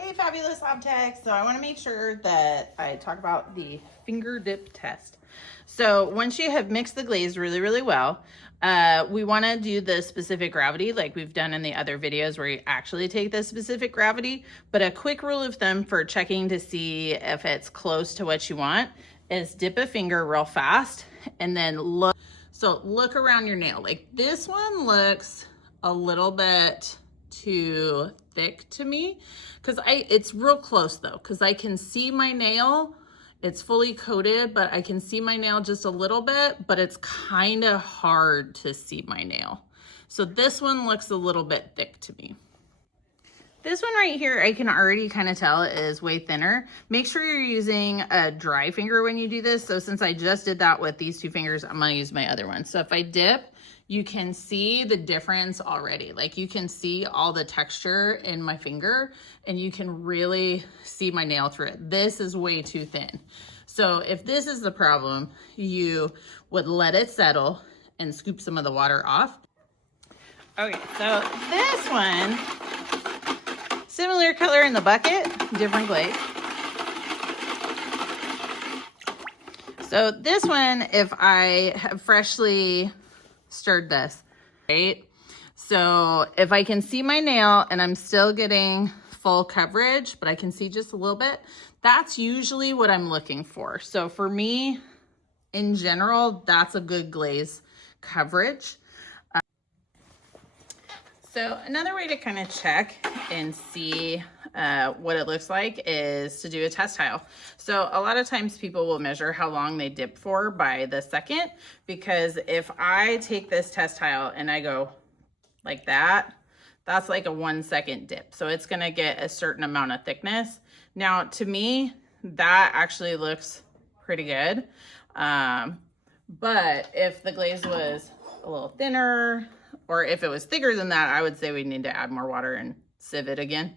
Hey, fabulous lab techs. So I want to make sure that I talk about the finger dip test. So once you have mixed the glaze really, really well, we want to do the specific gravity like we've done in the other videos where you actually take the specific gravity. But a quick rule of thumb for checking to see if it's close to what you want is dip a finger real fast and then look. So look around your nail. Like this one looks a little bit too thick to me because it's real close though, because I can see my nail. It's fully coated, but I can see my nail just a little bit, but it's kind of hard to see my nail. So this one looks a little bit thick to me. This one right here, I can already kind of tell is way thinner. Make sure you're using a dry finger when you do this. So since I just did that with these two fingers, I'm gonna use my other one. So if I dip, you can see the difference already. Like you can see all the texture in my finger and you can really see my nail through it. This is way too thin. So if this is the problem, you would let it settle and scoop some of the water off. Okay, so this one, similar color in the bucket, different glaze. So this one, if I have freshly stirred this, right? So if I can see my nail and I'm still getting full coverage, but I can see just a little bit, that's usually what I'm looking for. So for me, in general, that's a good glaze coverage. So another way to kind of check and see what it looks like is to do a test tile. So a lot of times people will measure how long they dip for by the second, because if I take this test tile and I go like that, that's like a 1 second dip. So it's gonna get a certain amount of thickness. Now to me, that actually looks pretty good. But if the glaze was a little thinner, or if it was thicker than that, I would say we need to add more water and sieve it again.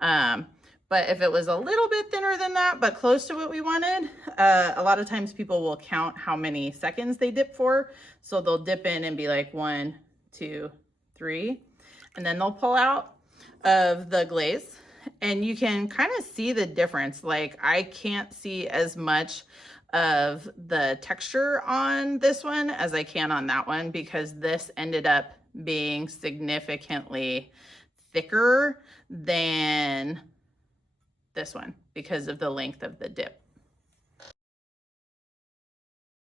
But if it was a little bit thinner than that, but close to what we wanted, a lot of times people will count how many seconds they dip for. So they'll dip in and be like 1, 2, 3, and then they'll pull out of the glaze. And you can kind of see the difference. Like I can't see as much of the texture on this one as I can on that one, because this ended up being significantly thicker than this one because of the length of the dip.